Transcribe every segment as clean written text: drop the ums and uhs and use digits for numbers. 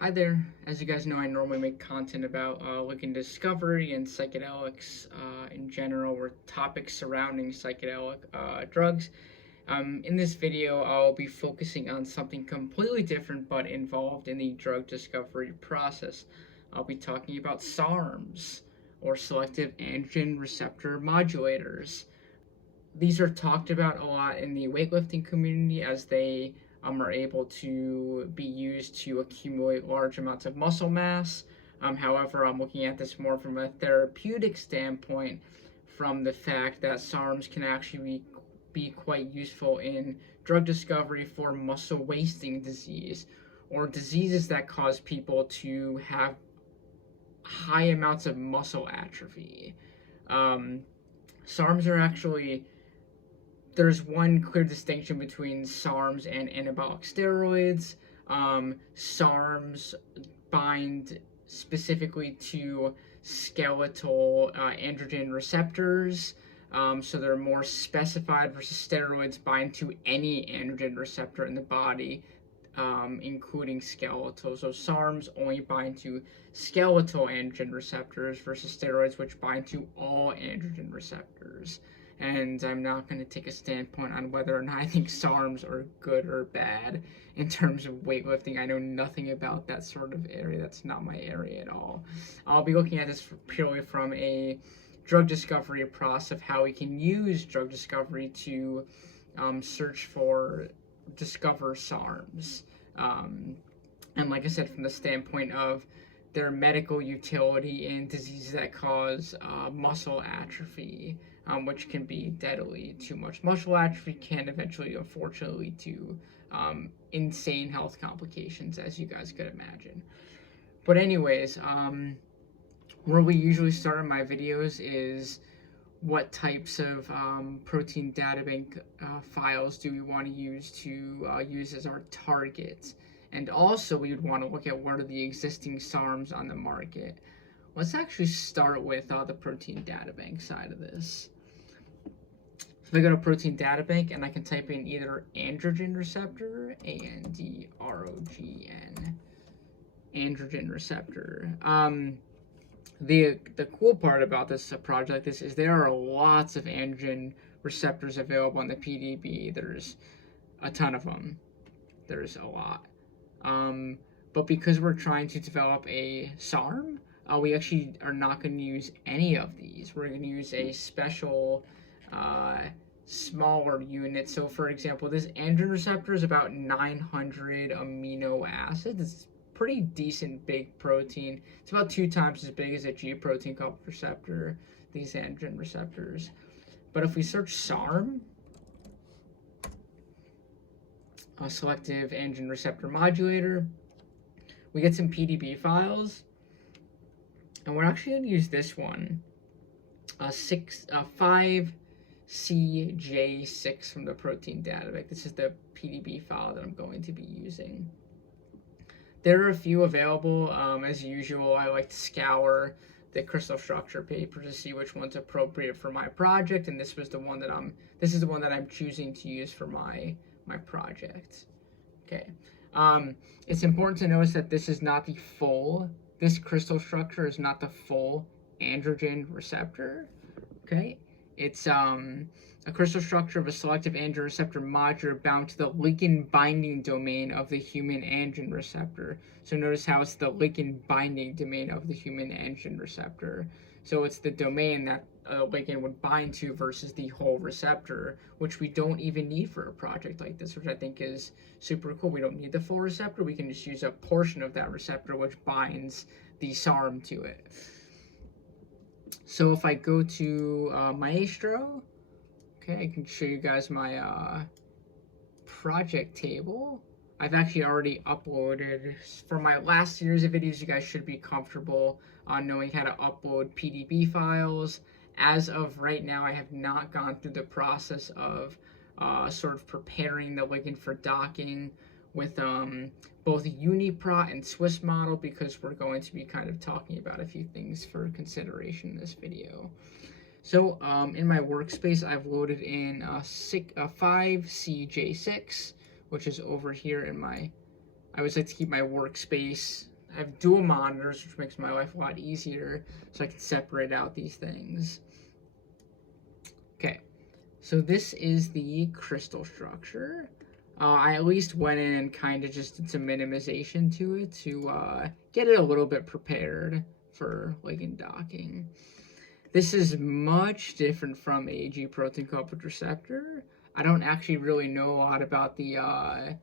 Hi there. As you guys know, I normally make content about Ligand discovery and psychedelics in general, or topics surrounding psychedelic drugs. In this video, I'll be focusing on something completely different but involved in the drug discovery process. I'll be talking about SARMs, or Selective Androgen Receptor Modulators. These are talked about a lot in the weightlifting community as they are able to be used to accumulate large amounts of muscle mass. However, I'm looking at this more from a therapeutic standpoint, from the fact that SARMs can actually be quite useful in drug discovery for muscle wasting disease, or diseases that cause people to have high amounts of muscle atrophy. SARMs are actually There's one clear distinction between SARMs and anabolic steroids. SARMs bind specifically to skeletal androgen receptors, so they're more specified, versus steroids bind to any androgen receptor in the body, including skeletal. So SARMs only bind to skeletal androgen receptors versus steroids, which bind to all androgen receptors. And I'm not going to take a standpoint on whether or not I think SARMs are good or bad in terms of weightlifting. I know nothing about that sort of area. That's not my area at all. I'll be looking at this purely from a drug discovery process of how we can use drug discovery to discover SARMs. And like I said, from the standpoint of their medical utility in diseases that cause muscle atrophy, which can be deadly. Too much muscle atrophy can eventually, unfortunately, lead to insane health complications, as you guys could imagine. But anyways, where we usually start in my videos is what types of protein databank files do we want to use as our targets. And also, we would want to look at what are the existing SARMs on the market. Let's actually start with the protein databank side of this. So if I go to protein databank and I can type in either androgen receptor, A-N-D-R-O-G-N, androgen receptor. The cool part about this project like this is there are lots of androgen receptors available on the PDB. There's a ton of them. There's a lot. But because we're trying to develop a SARM, we actually are not going to use any of these. We're going to use a special smaller unit. So for example, this androgen receptor is about 900 amino acids. It's pretty decent big protein. It's about 2 times as big as a G protein coupled receptor, these androgen receptors. But if we search SARM, a selective androgen receptor modulator, we get some PDB files, and we're actually going to use this one, 5CJ6 from the protein databank. This is the PDB file that I'm going to be using. There are a few available. As usual, I like to scour the crystal structure paper to see which one's appropriate for my project, and this is the one that I'm choosing to use for my project. Okay. It's important to notice that this crystal structure is not the full androgen receptor. Okay. It's a crystal structure of a selective androgen receptor modulator bound to the ligand binding domain of the human androgen receptor. So notice how it's the ligand binding domain of the human androgen receptor. So it's the domain that a ligand would bind to versus the whole receptor, which we don't even need for a project like this, which I think is super cool. We don't need the full receptor. We can just use a portion of that receptor which binds the SARM to it. So if I go to Maestro, okay, I can show you guys my project table. I've actually already uploaded, for my last series of videos, you guys should be comfortable knowing how to upload PDB files. As of right now, I have not gone through the process of sort of preparing the ligand for docking with both UniProt and Swiss model, because we're going to be kind of talking about a few things for consideration in this video. So in my workspace, I've loaded in 5CJ6, which is over here in my I always like to keep my workspace. I have dual monitors, which makes my life a lot easier, so I can separate out these things. Okay, so this is the crystal structure. I at least went in and kind of just did some minimization to it to get it a little bit prepared for ligand docking. This is much different from AG protein coupled receptor. I don't actually really know a lot about the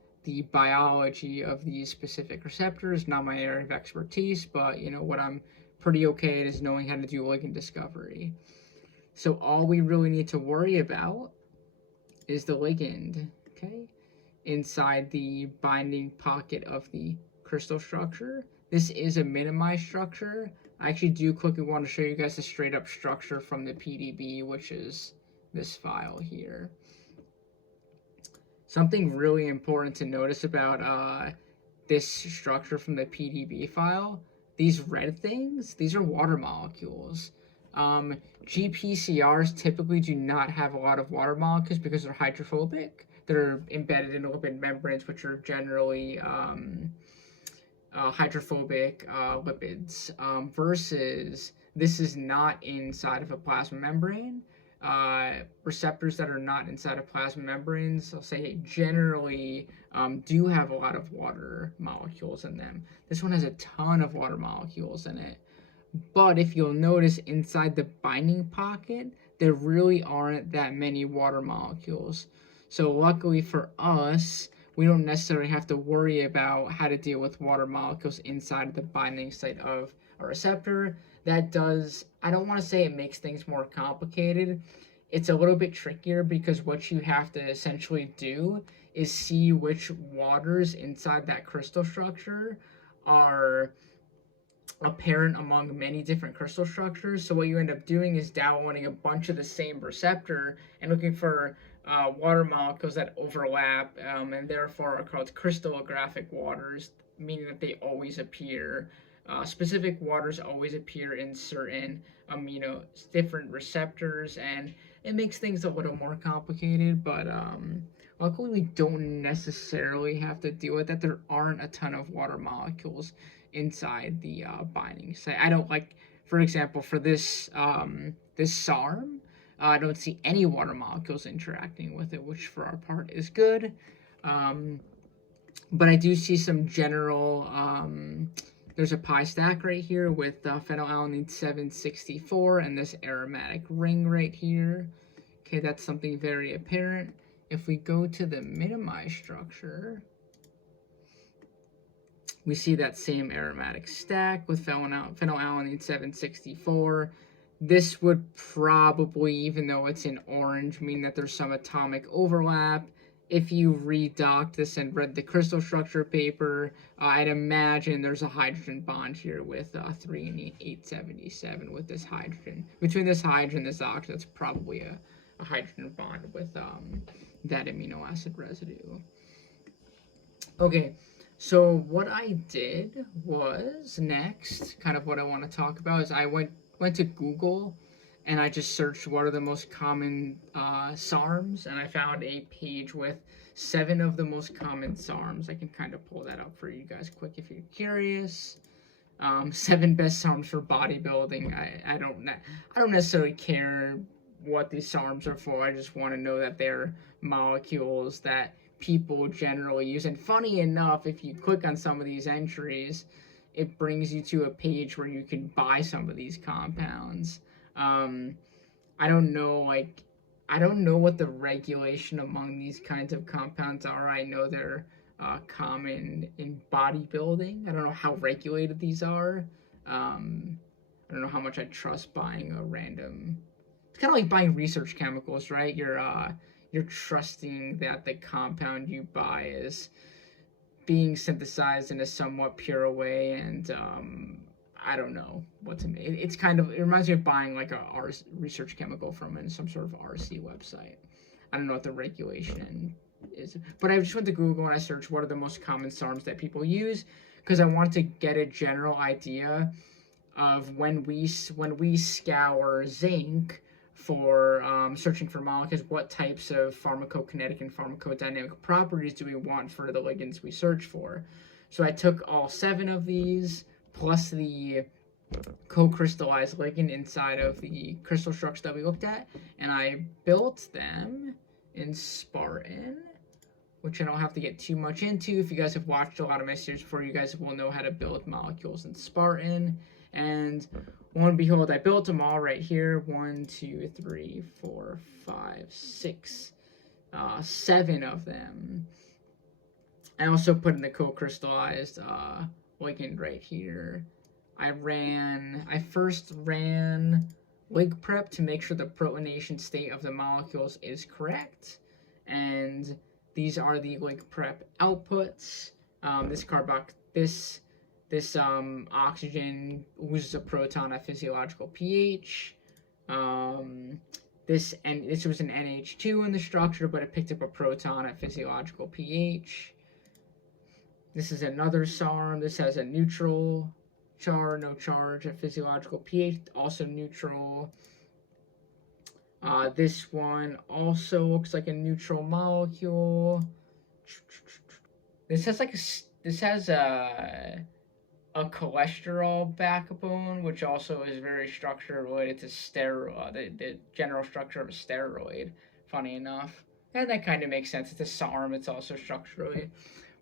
biology of these specific receptors. Not my area of expertise, but you know what I'm pretty okay at is knowing how to do ligand discovery. So all we really need to worry about is the ligand, okay, inside the binding pocket of the crystal structure. This is a minimized structure. I actually do quickly want to show you guys the straight up structure from the PDB, which is this file here. Something really important to notice about this structure from the PDB file, these red things, these are water molecules. GPCRs typically do not have a lot of water molecules because they're hydrophobic. They're embedded in lipid membranes, which are generally hydrophobic lipids, versus this is not inside of a plasma membrane. Receptors that are not inside of plasma membranes, I'll say generally do have a lot of water molecules in them. This one has a ton of water molecules in it. But if you'll notice inside the binding pocket, there really aren't that many water molecules. So luckily for us, we don't necessarily have to worry about how to deal with water molecules inside of the binding site of a receptor. That does, I don't want to say it makes things more complicated. It's a little bit trickier because what you have to essentially do is see which waters inside that crystal structure are apparent among many different crystal structures. So what you end up doing is downloading a bunch of the same receptor and looking for water molecules that overlap and therefore are called crystallographic waters, meaning that they always appear. Specific waters always appear in certain different receptors, and it makes things a little more complicated, but luckily we don't necessarily have to deal with that. There aren't a ton of water molecules inside the binding site. I don't like, for example, for this this SARM, I don't see any water molecules interacting with it, which for our part is good. But I do see some general, there's a pi stack right here with phenylalanine 764 and this aromatic ring right here. Okay, that's something very apparent. If we go to the minimized structure, we see that same aromatic stack with phenylalanine 764. This would probably, even though it's in orange, mean that there's some atomic overlap. If you redocked this and read the crystal structure paper, I'd imagine there's a hydrogen bond here with 3 and 877 with this hydrogen. Between this hydrogen and this oxygen, that's probably a hydrogen bond with that amino acid residue. Okay. So what I did was next, kind of what I want to talk about is I went to Google and I just searched what are the most common SARMs, and I found a page with 7 of the most common SARMs. I can kind of pull that up for you guys quick if you're curious. 7 best SARMs for bodybuilding. I don't necessarily care what these SARMs are for. I just want to know that they're molecules that people generally use. And funny enough, if you click on some of these entries, it brings you to a page where you can buy some of these compounds. I don't know what the regulation among these kinds of compounds are. I know they're common in bodybuilding. I don't know how regulated these are. I don't know how much I trust buying a random. It's kind of like buying research chemicals, right? You're trusting that the compound you buy is being synthesized in a somewhat pure way, and I don't know what to make. It reminds me of buying like a research chemical from some sort of RC website. I don't know what the regulation is, but I just went to Google and I searched what are the most common SARMs that people use, because I want to get a general idea of when we scour zinc for searching for molecules, what types of pharmacokinetic and pharmacodynamic properties do we want for the ligands we search for. So I took all 7 of these, plus the co-crystallized ligand inside of the crystal structure that we looked at, and I built them in Spartan, which I don't have to get too much into. If you guys have watched a lot of my series before, you guys will know how to build molecules in Spartan. And lo and behold, I built them all right here. 1, 2, 3, 4, 5, 6, 7 of them. I also put in the co-crystallized ligand right here. I first ran Lig Prep to make sure the protonation state of the molecules is correct, and these are the Lig Prep outputs. This oxygen loses a proton at physiological pH. This was an NH2 in the structure, but it picked up a proton at physiological pH. This is another SARM. This has a neutral no charge at physiological pH, also neutral. This one also looks like a neutral molecule. This has a cholesterol backbone, which also is very structure related to steroid, the general structure of a steroid, funny enough. And that kind of makes sense. It's a SARM, it's also structurally,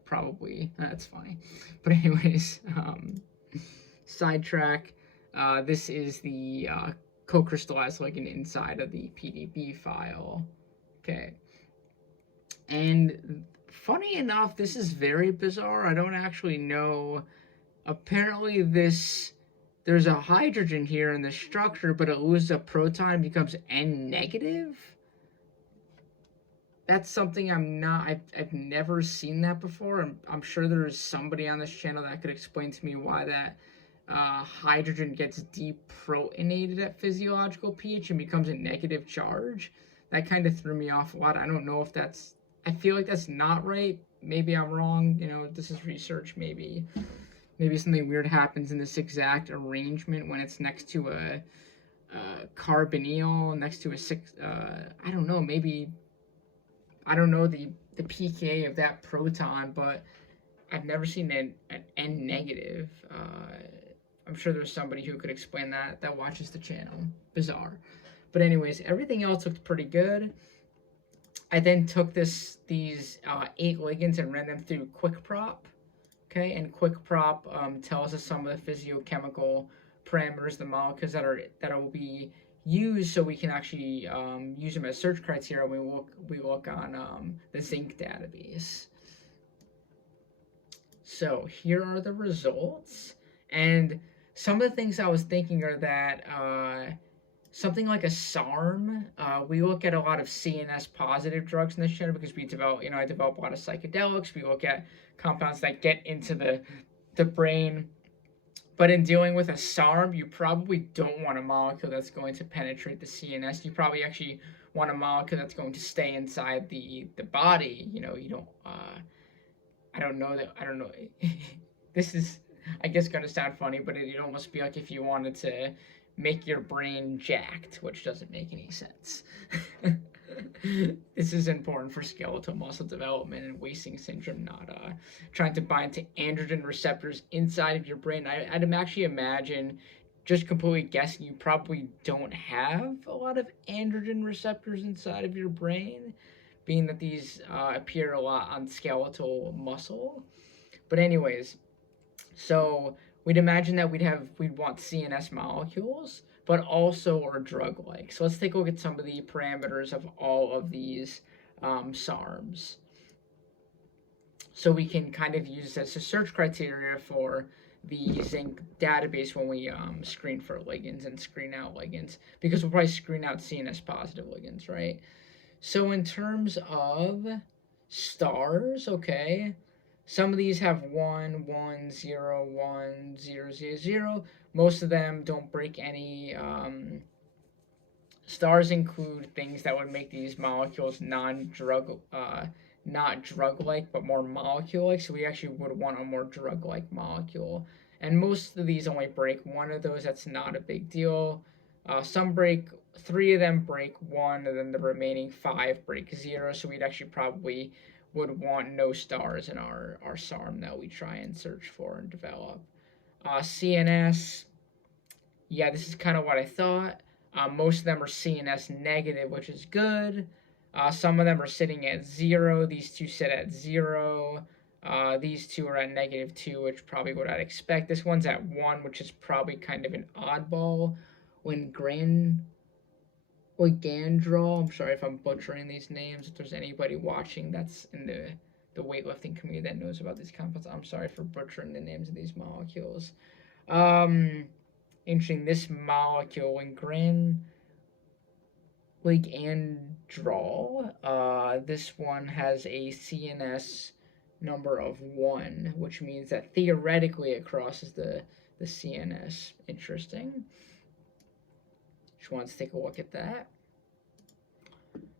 probably. That's funny. But anyways, sidetrack. This is the co-crystallized ligand inside of the PDB file. Okay. And funny enough, this is very bizarre. I don't actually know. Apparently there's a hydrogen here in the structure, but it loses a proton, becomes N negative. That's something I've never seen that before. I'm sure there's somebody on this channel that could explain to me why that hydrogen gets deprotonated at physiological pH and becomes a negative charge. That kind of threw me off a lot. I don't know if that's, I feel like that's not right. Maybe I'm wrong. You know, this is research. Maybe something weird happens in this exact arrangement when it's next to a carbonyl, next to a I don't know. Maybe I don't know the pK of that proton, but I've never seen an N negative. I'm sure there's somebody who could explain that watches the channel. Bizarre. But anyways, everything else looked pretty good. I then took these 8 ligands and ran them through QuickProp. Okay, and QuickProp tells us some of the physiochemical parameters, the molecules that will be used, so we can actually use them as search criteria when we look on the Zinc database. So here are the results, and some of the things I was thinking are that something like a SARM, we look at a lot of CNS positive drugs in this channel because I develop a lot of psychedelics. We look at compounds that get into the brain. But in dealing with a SARM, you probably don't want a molecule that's going to penetrate the CNS. You probably actually want a molecule that's going to stay inside the body. You know, you don't, I don't know. This is, I guess, going to sound funny, but it'd almost be like if you wanted to make your brain jacked, which doesn't make any sense. This is important for skeletal muscle development and wasting syndrome, not trying to bind to androgen receptors inside of your brain. I'd actually imagine, just completely guessing, you probably don't have a lot of androgen receptors inside of your brain, being that these appear a lot on skeletal muscle. But anyways, so we'd imagine that we'd want CNS molecules, but also are drug-like. So let's take a look at some of the parameters of all of these SARMs. So we can kind of use this as a search criteria for the Zinc database when we screen for ligands and screen out ligands, because we'll probably screen out CNS positive ligands, right? So in terms of stars, okay, some of these have 1, 1, 0, 1, 0, 0, 0. Most of them don't break any. Stars include things that would make these molecules not drug-like, but more molecule-like. So we actually would want a more drug-like molecule. And most of these only break one of those. That's not a big deal. Some break, 3 of them break 1, and then the remaining 5 break 0. So we'd actually probably would want no stars in our SARM that we try and search for and develop. CNS, yeah, this is kind of what I thought. Most of them are CNS negative, which is good. Some of them are sitting at 0. These two sit at 0. These two are at -2, which probably what I'd expect. This one's at 1, which is probably kind of an oddball. When Ligandrol, I'm sorry if I'm butchering these names. If there's anybody watching that's in the weightlifting community that knows about these compounds, I'm sorry for butchering the names of these molecules. Interesting. This molecule, Ligandrol, this one has a CNS number of 1, which means that theoretically it crosses the CNS. Interesting. Just wanted to take a look at that.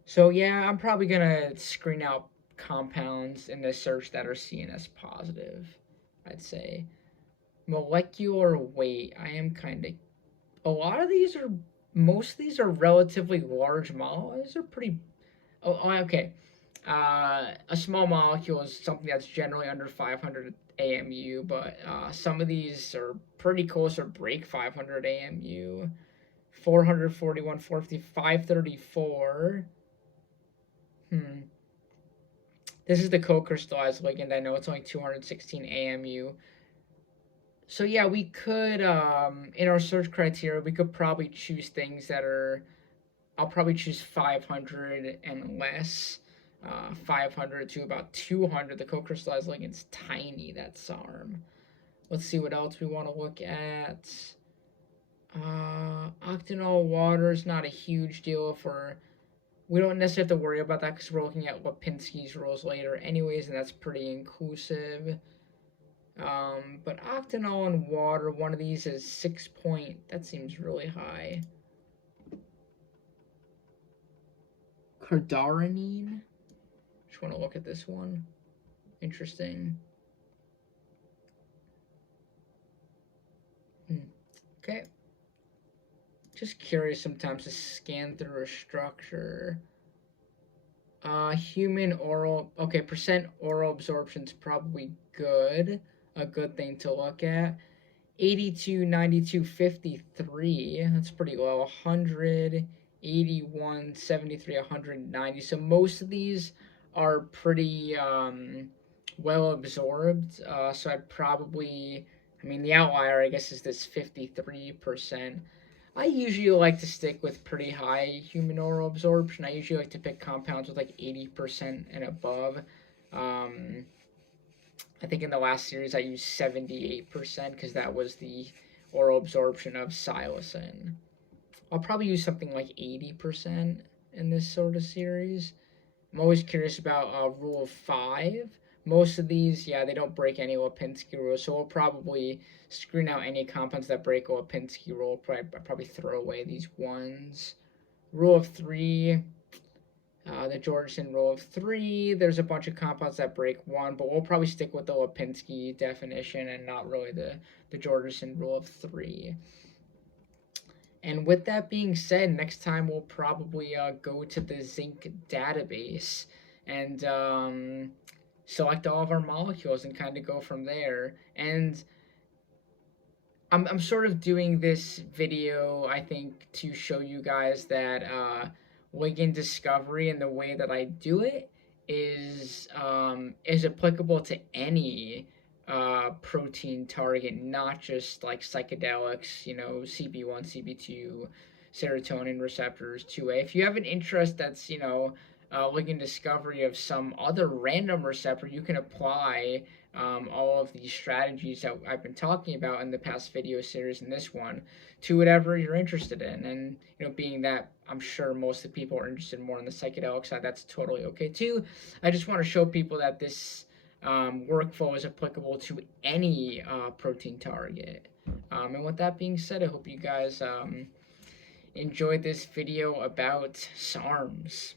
So yeah, I'm probably gonna screen out compounds in this search that are CNS positive, I'd say. Molecular weight, I am kind of, most of these are relatively large molecules. These are pretty, okay. A small molecule is something that's generally under 500 AMU, but some of these are pretty close or break 500 AMU. 441, 450, 534. This is the co-crystallized ligand. I know it's only 216 AMU. So yeah, we could, in our search criteria, we could probably choose things that are, I'll probably choose 500 and less. 500 to about 200. The co-crystallized ligand's tiny, that SARM. Let's see what else we want to look at. Octanol water is not a huge deal we don't necessarily have to worry about that because we're looking at Lipinski's rules later anyways, and that's pretty inclusive. But octanol and water, one of these is 6 point, that seems really high. Cardarenine, just want to look at this one. Interesting. Okay. Just curious sometimes to scan through a structure. Human oral, okay, percent oral absorption is probably good. A good thing to look at. 82, 92, 53, that's pretty low. 100, 81, 73, 190. So most of these are pretty well absorbed. So I'd probably, the outlier, I guess, is this 53%. I usually like to stick with pretty high human oral absorption. I usually like to pick compounds with like 80% and above. I think in the last series I used 78% because that was the oral absorption of psilocin. I'll probably use something like 80% in this sort of series. I'm always curious about rule of 5. Most of these, yeah, they don't break any Lipinski rule, so we'll probably screen out any compounds that break a Lipinski rule. Probably throw away these ones. Rule of 3, the Georgeson rule of 3. There's a bunch of compounds that break 1, but we'll probably stick with the Lipinski definition and not really the Georgeson rule of 3. And with that being said, next time we'll probably go to the zinc database and select all of our molecules and kind of go from there. And I'm sort of doing this video, I think, to show you guys that ligand discovery and the way that I do it is applicable to any protein target, not just like psychedelics, CB1, CB2, serotonin receptors, 2A. If you have an interest that's, ligand discovery of some other random receptor, you can apply all of these strategies that I've been talking about in the past video series and this one to whatever you're interested in. And, being that I'm sure most of the people are interested more on the psychedelic side, that's totally okay too. I just want to show people that this workflow is applicable to any protein target. And with that being said, I hope you guys enjoyed this video about SARMs.